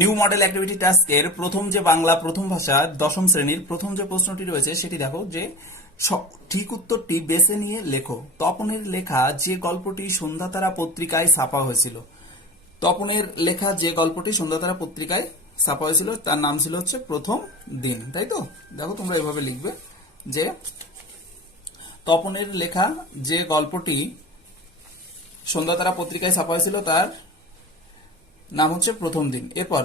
New model activity টাস্কের প্রথম যে বাংলা প্রথম ভাষা দশম শ্রেণীর প্রথম যে প্রশ্নটি রয়েছে সেটি দেখো যে ঠিক উত্তরটি বেছে নিয়ে লেখো। তপনের লেখা যে গল্পটি সন্ধ্যাতারা পত্রিকায় ছাপা হয়েছিল। তপনের লেখা যে গল্পটি সন্ধ্যাতারা পত্রিকায় ছাপা হয়েছিল তার নাম ছিল হচ্ছে প্রথম দিন, তাই তো? দেখো তোমরা এভাবে লিখবে যে তপনের লেখা যে গল্পটি সন্ধ্যাতারা পত্রিকায় ছাপা হয়েছিল তার নাম হচ্ছে প্রথম দিন। এরপর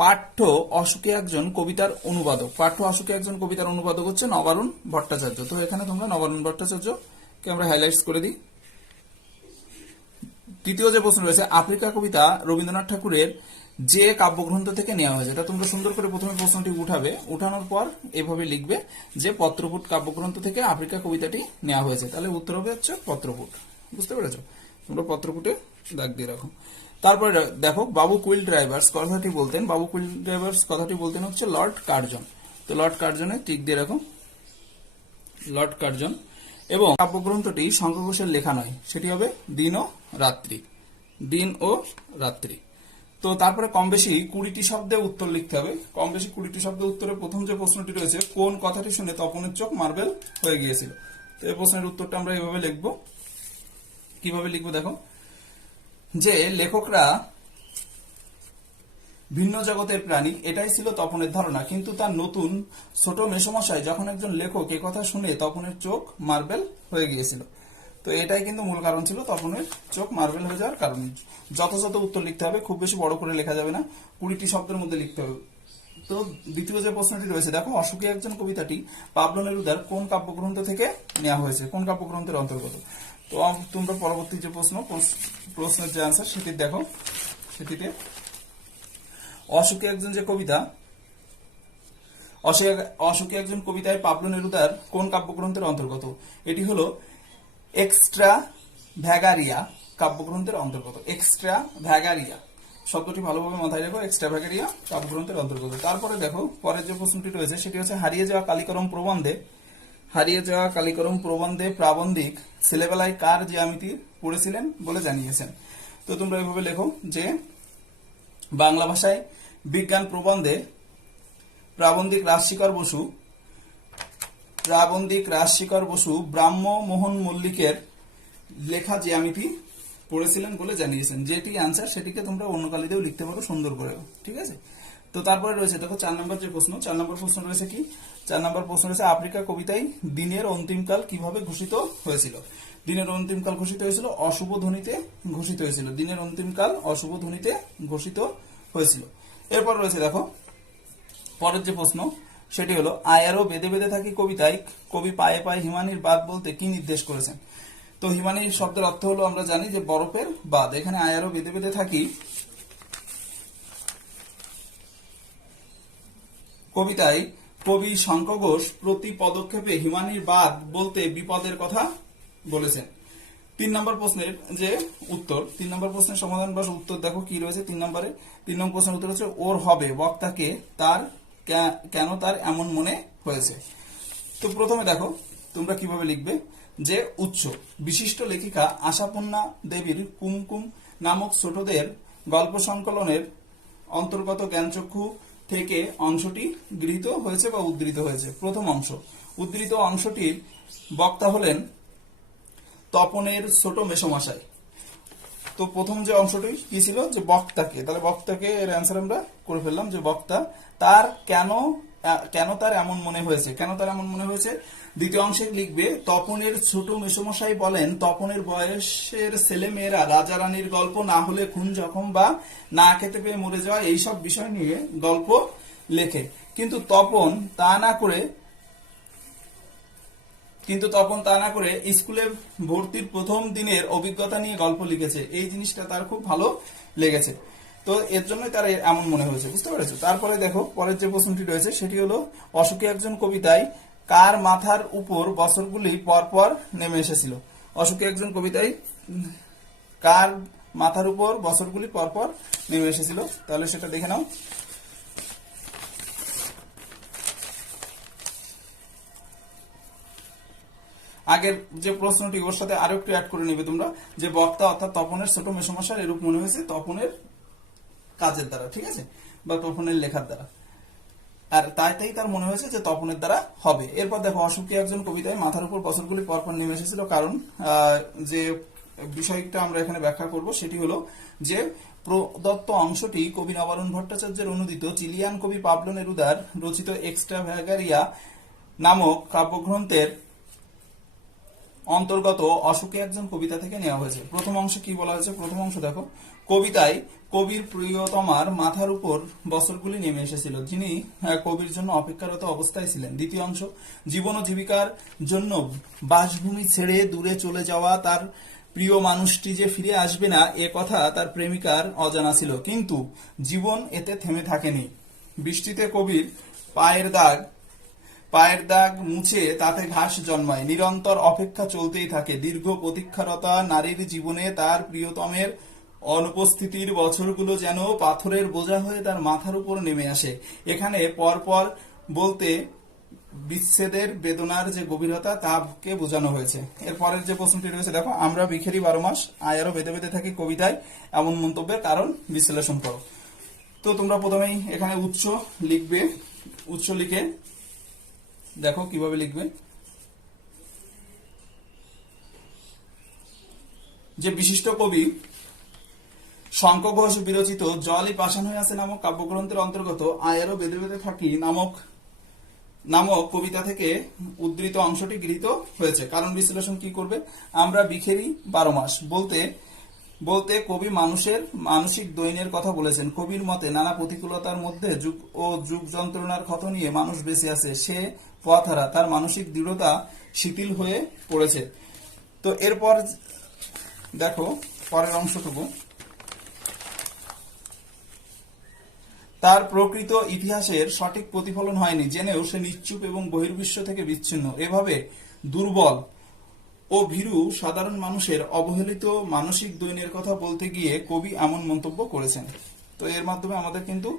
পাঠ্য অশোকে একজন কবিতার অনুবাদক। পাঠ্য অশোকে একজন কবিতার অনুবাদক হচ্ছে নবারুণ ভট্টাচার্য। তো এখানে তোমরা নবারুণ ভট্টাচার্যকে আমরা হাইলাইটস করে দিই। তৃতীয় যে প্রশ্ন রয়েছে, আফ্রিকা কবিতা রবীন্দ্রনাথ ঠাকুরের যে কাব্যগ্রন্থ থেকে নেওয়া হয়েছে। এটা তোমরা সুন্দর করে প্রথমে প্রশ্নটি উঠাবে, উঠানোর পর এভাবে লিখবে যে পত্রপুট কাব্যগ্রন্থ থেকে আফ্রিকা কবিতাটি নেওয়া হয়েছে। তাহলে উত্তর হবে হচ্ছে পত্রপুট। বুঝতে পেরেছো? তোমরা পত্রপুটে দাগ দিয়ে রাখো। তারপরে দেখো, বাবু কুইল ড্রাইভার্স কথাটি বলতেন, বাবু কুইল ড্রাইভার্স কথাটি বলতেন হচ্ছে লর্ড কার্জন। তো লর্ড কার্জনে টিক দিয়ে রাখো, লর্ড কার্জন। এবং কাব্যগ্রন্থটি শঙ্কর ঘোষের লেখা নয়, সেটি হবে দিন ও রাত্রি, দিন ও রাত্রি। তো তারপরে কম বেশি 20টি শব্দে উত্তর লিখতে হবে। কম বেশি 20টি শব্দে উত্তরে প্রথম যে প্রশ্নটি রয়েছে, কোন কথাটি শুনে তপনের চোখ মার্বেল হয়ে গিয়েছিল। তো এই প্রশ্নের উত্তরটা আমরা এভাবে লিখব। কিভাবে লিখবো দেখো, যে লেখকরা ভিন্ন জগতের প্রাণী, এটাই ছিল তপনের ধারণা। কিন্তু তার নতুন ছোট মেসমশাই যখন একজন লেখক এ কথা শুনে তপনের চোখ মার্বেল হয়ে গিয়েছিল। তো এটাই কিন্তু মূল কারণ ছিল তপনের চোখ মার্বেল হয়ে যাওয়ার কারণ। যথাযথ উত্তর লিখতে হবে, খুব বেশি বড় করে লেখা যাবে না, 20টি শব্দের মধ্যে লিখতে হবে। তো দ্বিতীয় যে প্রশ্নটি রয়েছে দেখো, অশোকে একজন কবিতাটি পাবলো নেরুদার কোন কাব্যগ্রন্থ থেকে নেওয়া হয়েছে, কোন কাব্যগ্রন্থের অন্তর্গত। তো তোমরা পরবর্তী যে প্রশ্নের যে আনসার সেটি দেখো, সেটিতে অশোকে একজন যে কবিতা, অশোকে একজন কবিতায় পাবলো নেরুদার কোন কাব্যগ্রন্থের অন্তর্গত। এটি হলো এক্সট্রা ভ্যাগারিয়া কাব্যগ্রন্থের অন্তর্গত। এক্সট্রা ভ্যাগারিয়া শব্দটি ভালোভাবে মাথায় রেখো, এক্সট্রা ভ্যাগারিয়া কাব্যগ্রন্থের অন্তর্গত। তারপরে দেখো, পরের যে প্রশ্নটি রয়েছে সেটি হচ্ছে হারিয়ে যাওয়া কালিকরম প্রবন্ধে, হারিয়ে যাওয়া কালিকরম প্রবন্ধে প্রাবন্ধিক ছেলেবেলায় কার জ্যামিতি পড়েছিলেন বলে জানিয়েছেন। তো তোমরা এভাবে লেখো যে বাংলা ভাষায় বিজ্ঞান প্রবন্ধে প্রাবন্ধিক রাজশেখর বসু ব্রাহ্ম মোহন মল্লিকের লেখা জ্যামিতি পড়েছিলেন বলে জানিয়েছেন। যেটি আনসার সেটিকে তোমরা অন্য কালিতেও লিখতে পারো সুন্দর করে, ঠিক আছে? তো তারপরে রয়েছে দেখো 4 নম্বর যে প্রশ্ন, 4 নম্বর প্রশ্ন রয়েছে কি, 4 নম্বর প্রশ্ন রয়েছে আফ্রিকা কবিতায় দিনের অন্তিমকাল কিভাবে ঘোষিত হয়েছিল। দিনের অন্তিমকাল ঘোষিত হয়েছিল অশুভ ধ্বনিতে ঘোষিত হয়েছিল। দিনের অন্তিমকাল অশুভ ধ্বনিতে ঘোষিত হয়েছিল। এরপর রয়েছে দেখো পরের যে প্রশ্ন, সেটি হলো আয়ারও বেদে বেদে থাকি কবিতায় কবি পায়ে পায়ে হিমানির বাঁধ বলতে কি নির্দেশ করেছেন। তো হিমানির শব্দের অর্থ হলো আমরা জানি যে বরফের বাঁধ। এখানে আয়ারও বেদে বেদে থাকি কবিতায় কবি শঙ্কর ঘোষ প্রতি পদক্ষেপে হিমানির বাঁধ বলতে বিপদের কথা বলেছেন। 3 নম্বর প্রশ্নের যে উত্তর, 3 নম্বর প্রশ্নের সমাধান বা উত্তর দেখো কি রয়েছে 3 নম্বরে। 3 নম্বর প্রশ্নের উত্তর হচ্ছে ওর হবে বক্তাকে তার কেন তার এমন মনে হয়েছে। তো প্রথমে দেখো তোমরা কিভাবে লিখবে যে উৎস, বিশিষ্ট লেখিকা আশাপূর্ণা দেবীর কুমকুম নামক ছোটদের গল্প সংকলনের অন্তর্গত জ্ঞানচক্ষু থেকে অংশটি গৃহীত হয়েছে বা উদ্ধৃত হয়েছে। প্রথম অংশ, উদ্ধৃত অংশটির বক্তা হলেন তপনের ছোট মেসমশাই। তো প্রথম যে অংশটি কি ছিল, যে বক্তাকে, তাহলে বক্তাকে এর অ্যান্সার আমরা করে ফেললাম যে বক্তা তার কেন তার এমন মনে হয়েছে, কেন তার এমন মনে হয়েছে। দ্বিতীয় অংশে লিখবে তপনের ছোট মেসমশাই বলেন তপনের বয়সের ছেলে মেয়েরা রাজা রানীর গল্প, না হলে খুন জখম বা না খেতে পেয়ে মরে যাওয়া, এইসব বিষয় নিয়ে গল্প লেখে। কিন্তু তপন তা না করে স্কুলে ভর্তির প্রথম দিনের অভিজ্ঞতা নিয়ে গল্প লিখেছে। এই জিনিসটা তার খুব ভালো লেগেছে, তো এর জন্যই তার এমন মনে হয়েছে। বুঝতে পেরেছো? তারপরে দেখো পরের যে প্রশ্নটি রয়েছে সেটি হলো অশোকে একজন কবিতায় কার মাথার উপর বছরগুলি পরপর নেমে এসেছিল। অশোকে একজন কবিতায় কার মাথার উপর বছরগুলি পরপর নেমে এসেছিল, তাহলে সেটা দেখে নাও। আগের যে প্রশ্নটি ওর সাথে আরো একটু অ্যাড করে নিবে তোমরা, যে বক্তা অর্থাৎ তপনের ছোট মেসমশার এরূপ মনে হয়েছে তপনের কাজের দ্বারা, ঠিক আছে, বা তপনের লেখার দ্বারা। আর তাই তার মনে হয়েছে যে তপনের দ্বারা হবে। এরপর দেখো, অসুখী একজন কবিতায় মাথার উপর বছরগুলি পরপর নেমে এসেছিল, কারণ যে বিষয়টা আমরা এখানে ব্যাখ্যা করব সেটি হলো যে প্রদত্ত অংশটি কবি নবারুণ ভট্টাচার্যের অনুদিত চিলিয়ান কবি পাবলো নেরুদার রচিত এক্সট্রাভ্যাগারিয়া নামক কাব্যগ্রন্থের অন্তর্গত অসুখী একজন কবিতা থেকে নেওয়া হয়েছে। প্রথম অংশে কি বলা হয়েছে? প্রথম অংশ দেখো, কবিতায় কবির প্রিয়তমার মাথার উপর বছরগুলি নেমে এসেছিল, যিনি কবির জন্য অপেক্ষারত অবস্থায় ছিলেন। দ্বিতীয় অংশ, জীবন ও জীবিকার জন্য বাসভূমি ছেড়ে দূরে চলে যাওয়া তার প্রিয় মানুষটি যে ফিরে আসবে না এ কথা তার প্রেমিকার অজানা ছিল, কিন্তু জীবন এতে থেমে থাকেনি। বৃষ্টিতে কবির পায়ের দাগ মুছে তাতে ঘাস জন্মায়, নিরন্তর অপেক্ষা চলতেই থাকে। দীর্ঘ প্রতীক্ষারতা নারীর জীবনে তার প্রিয়তমের অনুপস্থিতির বছরগুলো যেন পাথরের বোঝা হয়ে তার মাথার উপর নেমে আসে। এখানে পরপর বলতে বিচ্ছেদের বেদনার যে গভীরতা তাকে বোঝানো হয়েছে। এরপরের যে প্রশ্নটি রয়েছে দেখো, আমরা বিখেরি 12 মাস আয়ারও বেঁধে বেঁধে থাকি কবিতায় এমন মন্তব্যের কারণ বিশ্লেষণ করো। তো তোমরা প্রথমেই এখানে উৎস লিখবে। উৎস লিখে দেখো কিভাবে লিখবে, যে বিশিষ্ট কবি শঙ্খ ঘোষ বিরচিত জলই পাষাণ হয়ে আছে নামক কাব্যগ্রন্থের অন্তর্গত আয়ারও বেঁধে বেঁধে থাকি নামক কবিতা থেকে উদ্ধৃত অংশটি গৃহীত হয়েছে। কারণ বিশ্লেষণ কি করবে, আমরা বিখেরি 12 মাস বলতে কবি মানুষের মানসিক দৈন্যের কথা বলেছেন। কবির মতে নানা প্রতিকূলতার মধ্যে যুগ যন্ত্রণার ক্ষত নিয়ে মানুষ বেঁচে আছে, সে পথহারা, তার মানসিক দৃঢ়তা শিথিল হয়ে পড়েছে। তো এরপর দেখো পরের অংশটুকু, তার প্রকৃত ইতিহাসের সঠিক প্রতিফলন হয়নি জেনেও সে নিশ্চুপ এবং বহির্বিশ্ব থেকে বিচ্ছিন্ন। এভাবে দুর্বল ও ভীরু সাধারণ মানুষের অবহেলিত মানসিক দৈন্যের কথা বলতে গিয়ে কবি এমন মন্তব্য করেছেন। তো এর মাধ্যমে আমাদের কিন্তু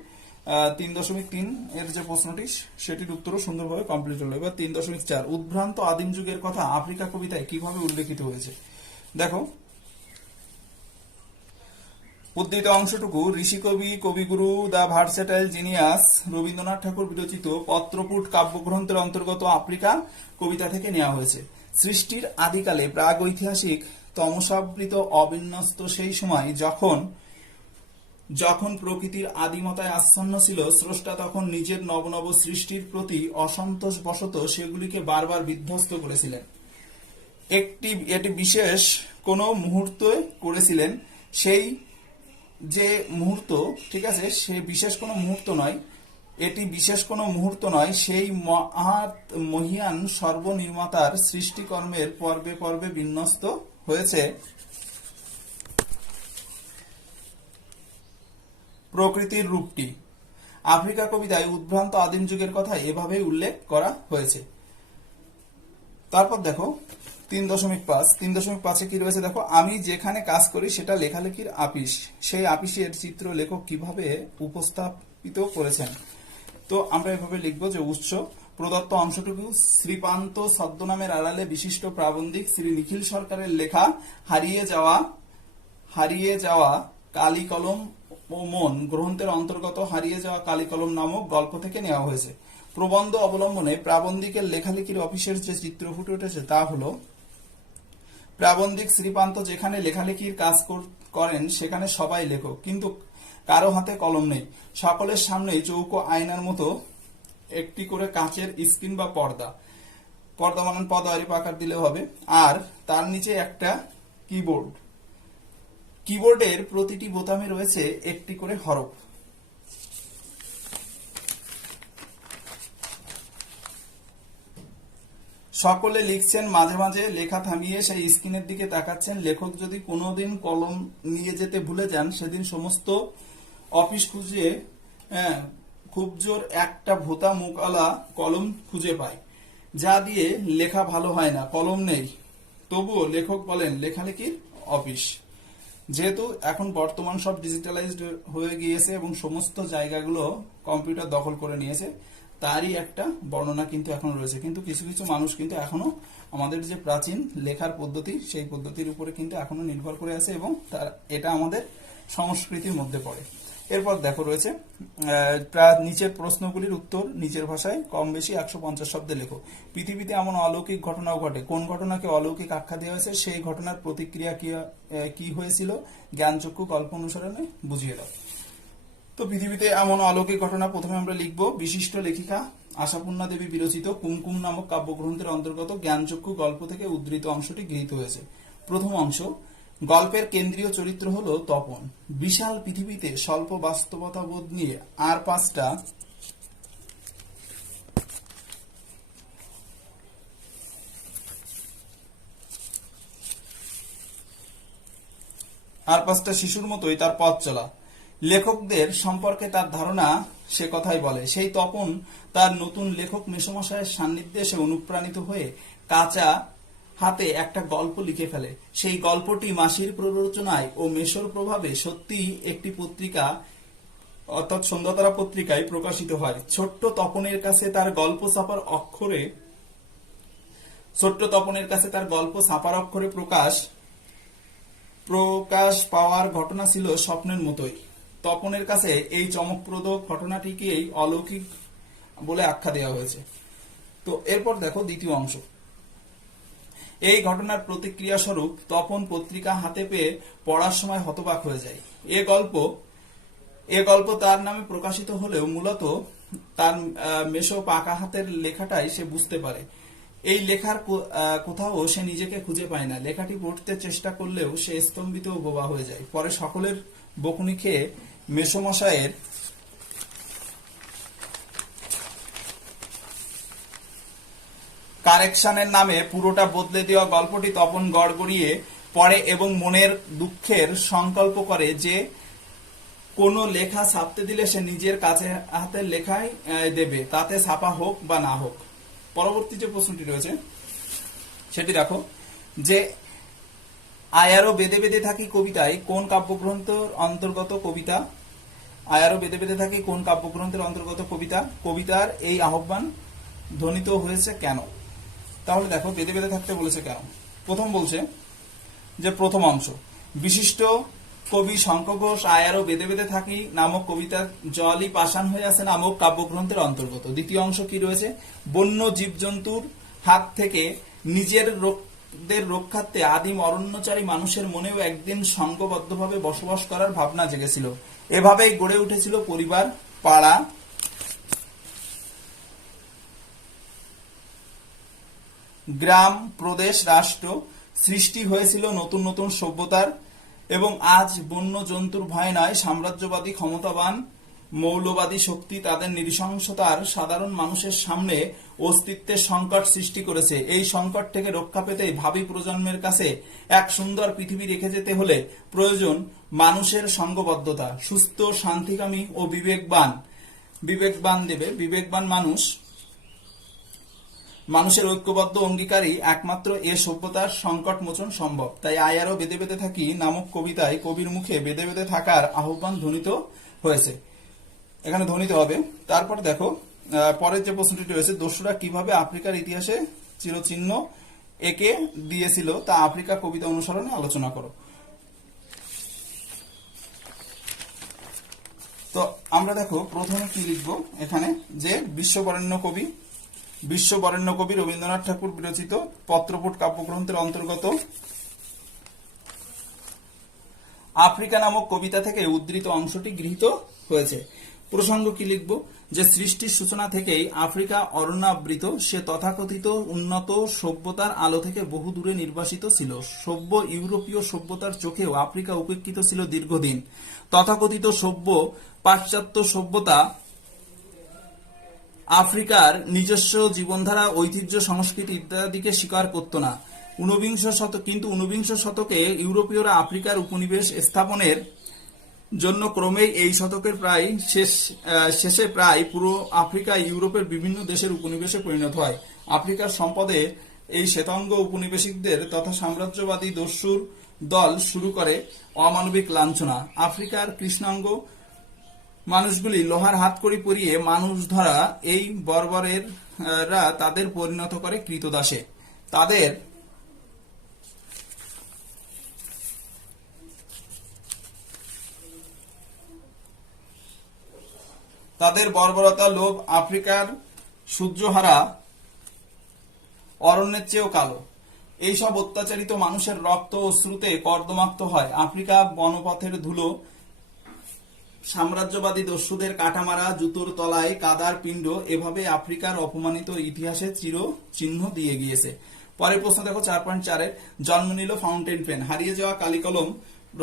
3.3 এর যে প্রশ্নটি সেটির উত্তরও সুন্দরভাবে কমপ্লিট হলো। এবার 3.4, উদ্ভ্রান্ত আদিম যুগের কথা আফ্রিকা কবিতায় কিভাবে উল্লেখিত হয়েছে। দেখো উদ্ধৃত অংশটুকু, ঋষিকবি কবিগুরু দ্য ভার্সেটাইল জিনিয়াস রবীন্দ্রনাথ ঠাকুর বিরচিত পত্রপুট কাব্যগ্রন্থের অন্তর্গত আফ্রিকা কবিতা থেকে নেওয়া হয়েছে। সৃষ্টির আদিকালে প্রাগৈতিহাসিক তমসাবৃত অবিন্যস্ত সেই সময় যখন প্রকৃতির আদিমতায় আচ্ছন্ন ছিল, স্রষ্টা তখন নিজের নব সৃষ্টির প্রতি অসন্তোষ বশত সেগুলিকে বারবার বিধ্বস্ত করেছিলেন। এটি বিশেষ কোনো মুহূর্তে করেছিলেন, সেই যে মুহূর্ত, ঠিক আছে, সে বিশেষ কোনো মুহূর্ত নয়, এটি বিশেষ কোনো মুহূর্ত নয়, সেই মহিয়ান সর্বনির্মাতার সৃষ্টিকর্মের পর্বে পর্বে বিন্যস্ত হয়েছে প্রকৃতির রূপটি। আফ্রিকা কবিতায় উদ্ভ্রান্ত আদিম যুগের কথা এভাবেই উল্লেখ করা হয়েছে। তারপর দেখো 3.5 কি রয়েছে দেখো, আমি যেখানে কাজ করি সেটা লেখালেখির আপিস, সেই আপিসের চিত্র লেখক কিভাবে উপস্থাপিত করেছেন। তো আমরা এভাবে লিখবো যে উৎস প্রদত্ত অংশটুকু শ্রীপান্ত ছদ্মনামের আড়ালে বিশিষ্ট প্রাবন্ধিক শ্রী নিখিল সরকারের লেখা হারিয়ে যাওয়া কালি কলম ও মন গ্রন্থের অন্তর্গত হারিয়ে যাওয়া কালি কলম নামক গল্প থেকে নেওয়া হয়েছে। প্রবন্ধ অবলম্বনে প্রাবন্ধিকের লেখালেখির অফিসের যে চিত্র ফুটে উঠেছে তা হলো, প্রাবন্ধিক শ্রীপান্ত যেখানে লেখালেখির কাজ করেন সেখানে সবাই লেখক, কিন্তু কারো হাতে কলম নেই। সকলের সামনেই চৌকো আয়নার মতো একটি করে কাচের স্ক্রিন বা পর্দা বানান পদারি আকার দিলেও হবে, আর তার নিচে একটা কিবোর্ডের প্রতিটি বোতামে রয়েছে একটি করে হরফ। সকলে লিখছেন, মাঝে মাঝে লেখা থামিয়ে সেই স্ক্রিনের দিকে তাকাচ্ছেন। লেখক যদি কোনোদিন কলম নিয়ে যেতে ভুলে যান, সেদিন সমস্ত অফিস খুব জোর একটা ভোতা মুখওয়ালা কলম খুঁজে পায়, যা দিয়ে লেখা ভালো হয় না। কলম নেই, তবুও লেখক বলেন লেখালেখির অফিস। যেহেতু এখন বর্তমান সব ডিজিটালাইজড হয়ে গিয়েছে এবং সমস্ত জায়গাগুলো কম্পিউটার দখল করে নিয়েছে, তারই একটা বর্ণনা কিন্তু এখন রয়েছে। কিন্তু কিছু কিছু মানুষ কিন্তু এখনো আমাদের যে প্রাচীন লেখার পদ্ধতি, সেই পদ্ধতির উপরে কিন্তু এখনো নির্ভর করে আছে এবং এটা আমাদের সংস্কৃতির মধ্যে পড়ে। এরপর দেখো রয়েছে প্রায় নিচের প্রশ্নগুলির উত্তর নিজের ভাষায় কম বেশি 150 শব্দে লেখো। পৃথিবীতে এমন অলৌকিক ঘটনাও ঘটে, কোন ঘটনাকে অলৌকিক আখ্যা দেওয়া হয়েছে, সেই ঘটনার প্রতিক্রিয়া কি হয়েছিল, জ্ঞানচক্ষু গল্প অনুসরণে বুঝিয়ে দাও। তো পৃথিবীতে এমন অলৌকিক ঘটনা প্রথমে আমরা লিখবো। বিশিষ্ট লেখিকা আশাপূর্ণা দেবী বিরচিত কুমকুম নামক কাব্যগ্রন্থের অন্তর্গত জ্ঞানচক্ষু গল্প থেকে উদ্ধৃত অংশটি গৃহীত হয়েছে। প্রথম অংশ, গল্পের কেন্দ্রীয় চরিত্র হলো তপন। বিশাল পৃথিবীতে স্বল্প বাস্তবতা বোধ নিয়ে আর পাঁচটা শিশুর মতোই তার পথ চলা। লেখকদের সম্পর্কে তার ধারণা সে কথাই বলে। সেই তপন তার নতুন লেখক মেসোমশায়ের সান্নিধ্যে এসে অনুপ্রাণিত হয়ে কাঁচা হাতে একটা গল্প লিখে ফেলে। সেই গল্পটি মাসির প্ররোচনায় ও মেসোর প্রভাবে সত্যি একটি পত্রিকা অর্থাৎ সন্ধ্যাতারা পত্রিকায় প্রকাশিত হয়। ছোট্ট তপনের কাছে তার গল্প ছাপার অক্ষরে প্রকাশ পাওয়ার ঘটনা ছিল স্বপ্নের মতোই। তপনের কাছে এই চমকপ্রদ ঘটনাটিকেই অলৌকিক বলে আখ্যা দেওয়া হয়েছে। তো এরপর দেখো দ্বিতীয় অংশ। এই ঘটনার প্রতিক্রিয়া স্বরূপ তপন পত্রিকা হাতে পেয়ে পড়ার সময় হতবাক হয়ে যায়। এ গল্প তার নামে প্রকাশিত হলেও মূলত তার মেসো পাকা হাতের লেখাটাই সে বুঝতে পারে। এই লেখার কোথাও সে নিজেকে খুঁজে পায় না। লেখাটি পড়তে চেষ্টা করলেও সে স্তম্ভিত ও বোবা হয়ে যায়। পরে সকলের বকুনি খেয়ে মেসোমশায়ের কারেকশনের নামে পুরোটা বদলে দেওয়া গল্পটি তপন গড়গড়িয়ে পড়ে এবং মনের দুঃখের সংকল্প করে যে কোনো লেখা ছাপতে দিলে সে নিজের কাছে হাতের লেখাই দেবে, তাতে ছাপা হোক বা না হোক। পরবর্তী যে প্রশ্নটি রয়েছে সেটি দেখো যে আয়ারো বেদে বেদে থাকি কবিতায় কোন কাব্যগ্রন্থের অন্তর্গত কবিতা? আয়ারো বেদে বেদে থাকি কোন কাব্যগ্রন্থের অন্তর্গত কবিতা? কবিতার এই আহ্বান ধ্বনিত হয়েছে কেন? তাহলে দেখো বেদে বেদে থাকতে বলেছে কেন। প্রথম বলছে যে প্রথম অংশ, বিশিষ্ট কবি শঙ্খ ঘোষ আয়ারো বেদে বেদে থাকি নামক কবিতা জলই পাষাণ হয়ে আছে নামক কাব্যগ্রন্থের অন্তর্গত। দ্বিতীয় অংশ কি রয়েছে? বন্য জীবজন্তুর হাত থেকে নিজেদের রক্ষার্থে আদিম অরণ্যচারী মানুষের মনেও একদিন সংঘবদ্ধভাবে বসবাস করার ভাবনা জেগেছিল। এভাবেই গড়ে উঠেছিল পরিবার, পাড়া, গ্রাম, প্রদেশ, রাষ্ট্র। সৃষ্টি হয়েছিল নতুন নতুন সভ্যতার। এবং আজ বন্য জন্তুর ভয় নয়, সাম্রাজ্যবাদী ক্ষমতাবান মৌলবাদী শক্তি তাদের নৃশংসতার সাধারণ মানুষের সামনে অস্তিত্বের সংকট সৃষ্টি করেছে। এই সংকট থেকে রক্ষা পেতে ভাবি প্রজন্মের কাছে এক সুন্দর পৃথিবী রেখে যেতে হলে প্রয়োজন মানুষের সংঘবদ্ধতা। সুস্থ, শান্তিকামী ও বিবেকবান মানুষের ঐক্যবদ্ধ অঙ্গীকারই একমাত্র এ সভ্যতার সংকট মোচন সম্ভব। তাই আয়ারো বেদে বেদে থাকি নামক কবিতায় কবির মুখে বেদে বেদে থাকার আহ্বান ধ্বনিত হয়েছে। এখানে ধ্বনিত হবে। তারপর দেখো পরের যে প্রশ্নটি রয়েছে, দস্যুরা কিভাবে আফ্রিকার ইতিহাসে চিরচিহ্ন এঁকে দিয়েছিল তা আফ্রিকা কবিতা অনুসরণে আলোচনা করো। তো আমরা দেখো প্রথমে কি লিখবো এখানে, যে বিশ্ববরেণ্য কবি রবীন্দ্রনাথ ঠাকুর বিরচিত পত্রপুট কাব্যগ্রন্থের অন্তর্গত আফ্রিকা নামক কবিতা থেকে উদ্ধৃত অংশটি গৃহীত হয়েছে। প্রসঙ্গ কি লিখব, যে সৃষ্টির সূচনা থেকেই আফ্রিকা অরণ্যাবৃত। সে তথাকথিত উন্নত সভ্যতার আলো থেকে বহু দূরে নির্বাসিত ছিল। সভ্য ইউরোপীয় সভ্যতার চোখেও আফ্রিকা উপেক্ষিত ছিল দীর্ঘদিন। তথাকথিত সভ্য পাশ্চাত্য সভ্যতা আফ্রিকার নিজস্ব জীবনধারা, ঐতিহ্য, সংস্কৃতি ইত্যাদিকে স্বীকার করত না। কিন্তু ঊনবিংশ শতকে ইউরোপীয়রা আফ্রিকার উপনিবেশ স্থাপনের জন্য ক্রমেই এই শতকের শেষে প্রায় পুরো আফ্রিকা ইউরোপের বিভিন্ন দেশের উপনিবেশে পরিণত হয়। আফ্রিকার সম্পদে এই শ্বেতাঙ্গ উপনিবেশিকদের তথা সাম্রাজ্যবাদী দস্যুর দল শুরু করে অমানবিক লাঞ্ছনা। আফ্রিকার কৃষ্ণাঙ্গ মানুষগুলি লোহার হাতকড়ি পরিয়ে মানুষ ধরা এই বর্বরেরা তাদের পরিণত করে কৃতদাসে। তাদের বর্বরতা, লোভ আফ্রিকার সূর্যহারা অরণ্যের চেয়েও কালো। এইসব অত্যাচারিত মানুষের রক্ত ও শ্রুতে কর্দমাক্ত হয় আফ্রিকা বনপথের ধুলো। সাম্রাজ্যবাদী দস্যুদের কাটামারা জুতোর তলায় কাদার পিণ্ড এভাবে আফ্রিকার অপমানিত ইতিহাসে চির চিহ্ন দিয়ে গিয়েছে। পরের প্রশ্ন দেখো 4.4-এর, জন্ম নিল ফাউন্টেন পেন। হারিয়ে যাওয়া কালিকলম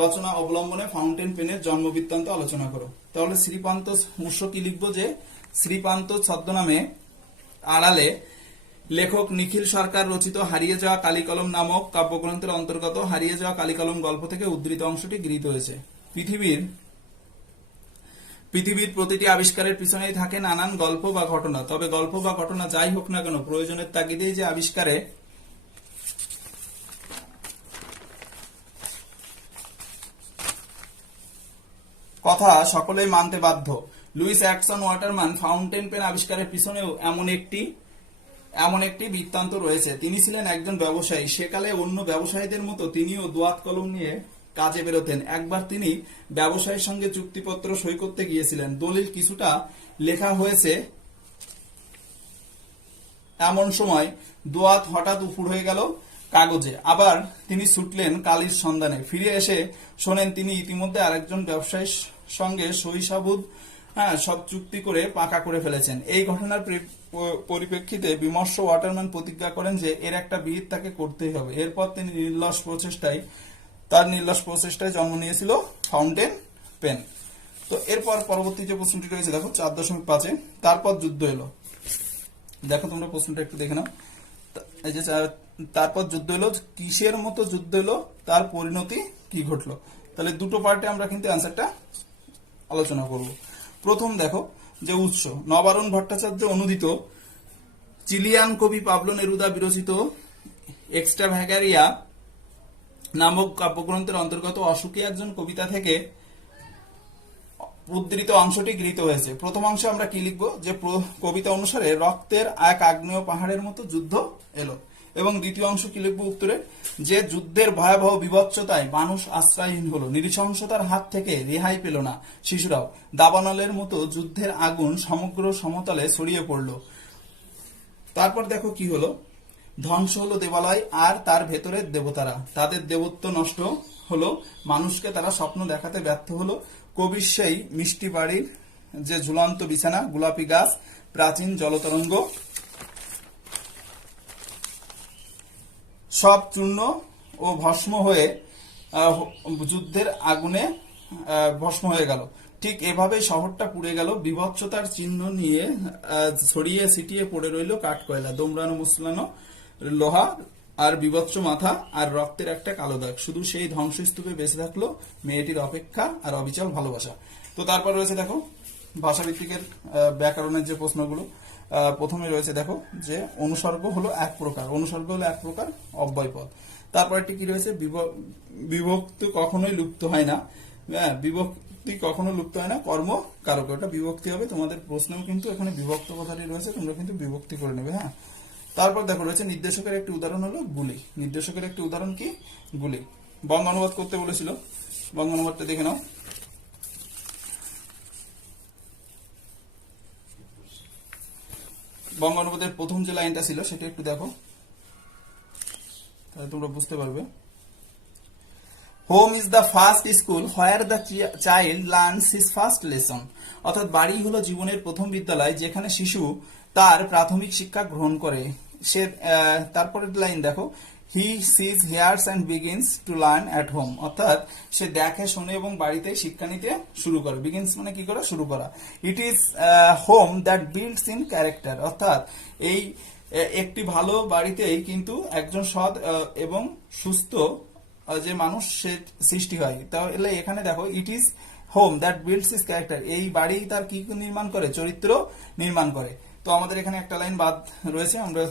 রচনা অবলম্বনে ফাউন্টেন পেনের জন্ম বৃত্তান্ত আলোচনা করো। তাহলে শ্রীপান্ত উৎস কি লিখবো, যে শ্রীপান্ত ছদ্মনামে আড়ালে লেখক নিখিল সরকার রচিত হারিয়ে যাওয়া কালিকলম নামক কাব্যগ্রন্থের অন্তর্গত হারিয়ে যাওয়া কালিকলম গল্প থেকে উদ্ধৃত অংশটি গৃহীত হয়েছে। পৃথিবীর প্রতিটি আবিষ্কারের পিছনেই থাকে নানান গল্প বা ঘটনা। তবে গল্প বা ঘটনা যাই হোক না কেন, প্রয়োজনের তাগিদেই যে আবিষ্কারে কথা সকলেই মানতে বাধ্য। লুইস অ্যাটসন ওয়াটারম্যান ফাউন্টেন পেন আবিষ্কারের পিছনেও এমন একটি বৃত্তান্ত রয়েছে। তিনি ছিলেন একজন ব্যবসায়ী। সেকালে অন্য ব্যবসায়ীদের মতো তিনিও দোয়াত কলম নিয়ে কাজে বেরোতেন। একবার তিনি ব্যবসায়ীর সঙ্গে চুক্তিপত্র সই করতে গিয়েছিলেন। দলিল কিছুটা লেখা হয়েছে, এমন সময় দোয়াত হঠাৎ উপুড় হয়ে গেল কাগজে। আবার তিনি ছুটলেন কালির সন্ধানে। ফিরে এসে শোনেন তিনি ইতিমধ্যে আরেকজন ব্যবসায়ীর সঙ্গে সহিসাবুদ সব চুক্তি করে পাকা করে ফেলেছেন। এই ঘটনার পরিপ্রেক্ষিতে বিমর্ষ ওয়াটারম্যান প্রতিজ্ঞা করেন যে এর একটা বিহিত তাকে করতেই হবে। এরপর তিনি নির্লস প্রচেষ্টায় জন্ম নিয়েছিল ফাউন্টেন পেন। তো এরপর পরবর্তী যে প্রশ্নটি রয়েছে দেখো 4.5-এ, তারপর যুদ্ধ এলো। দেখো তোমরা প্রশ্নটা একটু দেখে নাও। এই যে তারপর যুদ্ধ এলো, কিসের মতো যুদ্ধ এলো, তার পরিণতি কি ঘটলো। তাহলে দুটো পার্টে আমরা কিন্তু অ্যান্সারটা আলোচনা করব। প্রথম দেখো যে উৎস, নবারুণ ভট্টাচার্য অনুদিত চিলিয়ান কবি পাবলো নেরুদা বিরচিত এক্সট্রাভ্যাগারিয়া নামক কাব্যগ্রন্থের অন্তর্গত অসুখী একজন কবিতা থেকে উদ্ধৃত অংশটি গৃহীত হয়েছে। প্রথম অংশে আমরা কি লিখব, যে কবিতা অনুসারে রক্তের এক আগ্নেয় পাহাড়ের মতো যুদ্ধ এলো। এবং দ্বিতীয় অংশ কি লিখব উত্তরে, যে যুদ্ধের ভয়াবহ বিভৎসতায় মানুষ আশ্রয়হীন হলো, নৃশংসতার হাত থেকে রেহাই পেল না শিশুরাও। দাবানলের মতো যুদ্ধের আগুন সমগ্র সমতলে ছড়িয়ে পড়ল। তারপর দেখো কি হলো, ধ্বংস হলো দেবালয় আর তার ভেতরের দেবতারা, তাদের দেবত্ব নষ্ট হলো, মানুষকে তারা স্বপ্ন দেখাতে ব্যর্থ হলো। কবির সেই মিষ্টি বাড়ির যে ঝুলন্ত বিছানা, গোলাপি গাছ, প্রাচীন জলতরঙ্গ সব চূর্ণ ও ভস্ম হয়ে যুদ্ধের আগুনে ভস্ম হয়ে গেল। ঠিক এভাবে শহরটা পুড়ে গেল, বিভৎসতার চিহ্ন নিয়ে ছড়িয়ে ছিটিয়ে পড়ে রইল কাঠকয়লা, দোমড়ানো মুসলানো লোহা আর বিভৎস মাথা আর রক্তের একটা কালো দাগ। শুধু সেই ধ্বংসস্তূপে বেঁচে থাকলো মেয়েটির অপেক্ষা আর অবিচল ভালোবাসা। তো তারপর রয়েছে দেখো ভাষাভিত্তিকের ব্যাকরণের যে প্রশ্নগুলো। প্রথমে রয়েছে দেখো যে অনুসর্গ হলো এক প্রকার, অব্যয় পদ। তারপরটি কি রয়েছে, বিভক্তি কখনোই লুপ্ত হয় না, বিভক্তি কখনো লুপ্ত হয় না, কর্ম কারক, এটা বিভক্তি হবে। তোমাদের প্রশ্নেও কিন্তু এখানে বিভক্ত কথাটি রয়েছে, তোমরা কিন্তু বিভক্তি করে নেবে। হ্যাঁ, তারপর দেখো রয়েছে নির্দেশকের একটি উদাহরণ হলো গুলি। নির্দেশকের একটি উদাহরণ কি, গুলি। বঙ্গ অনুবাদ করতে বলেছিল, বঙ্গ অনুবাদটা দেখে নাও। বঙ্গ অনুবাদের প্রথম যে লাইনটা ছিল সেটা একটু দেখো, তাহলে তোমরা বুঝতে পারবে। Home is the first school where the child learns his first lesson. অর্থাৎ বাড়ি হলো জীবনের প্রথম বিদ্যালয় যেখানে শিশু তার প্রাথমিক শিক্ষা গ্রহণ করে। সে তারপরের লাইন দেখো, he sees hears and begins to learn at home. অর্থাৎ সে দেখে শোনে এবং বাড়িতে শিক্ষা নিতে শুরু করে। বিগিনস মানে কি করা, শুরু করা। It is home that builds in character. অর্থাৎ এই একটি ভালো বাড়িতেই কিন্তু একজন সৎ এবং সুস্থ যে মানুষ সে সৃষ্টি হয়। তাহলে এখানে দেখো, it is home that builds is character. এই বাড়ি তার কি নির্মাণ করে, চরিত্র নির্মাণ করে। তো আমাদের এখানে একটা লাইন বাদ রয়েছে, আমরা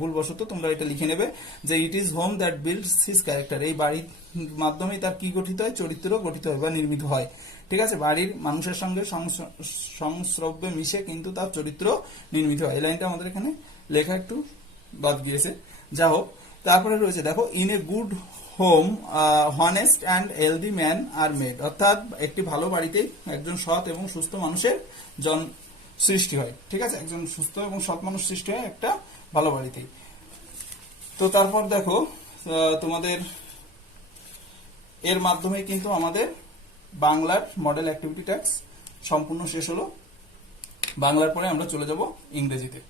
ভুলবশত তোমরা এটা লিখে নেবে যে it is home that builds his character. এই বাড়ির মাধ্যমেই তার কি গঠিত হয়, চরিত্র গঠিত হয় বা নির্মিত হয়। ঠিক আছে, বাড়ির মানুষের সঙ্গে সংস্রবে মিশে কিন্তু তার চরিত্র নির্মিত হয়। এই লাইনটা আমাদের এখানে লেখা একটু বাদ গিয়েছে, যা হোক। তারপরে রয়েছে দেখো, in a good home honest and healthy man are made, অর্থাৎ একটি ভালো বাড়িতে একজন সৎ এবং সুস্থ মানুষের সৃষ্টি হয়। ঠিক আছে, একজন সুস্থ এবং সৎ মানুষ সৃষ্টি হয় একটা ভালো বাড়িতেই। তো তারপর দেখো তোমাদের এর মাধ্যমে কিন্তু আমাদের বাংলার মডেল অ্যাক্টিভিটি টাস্ক সম্পূর্ণ শেষ হলো। বাংলার পরে আমরা চলে যাব ইংরেজিতে।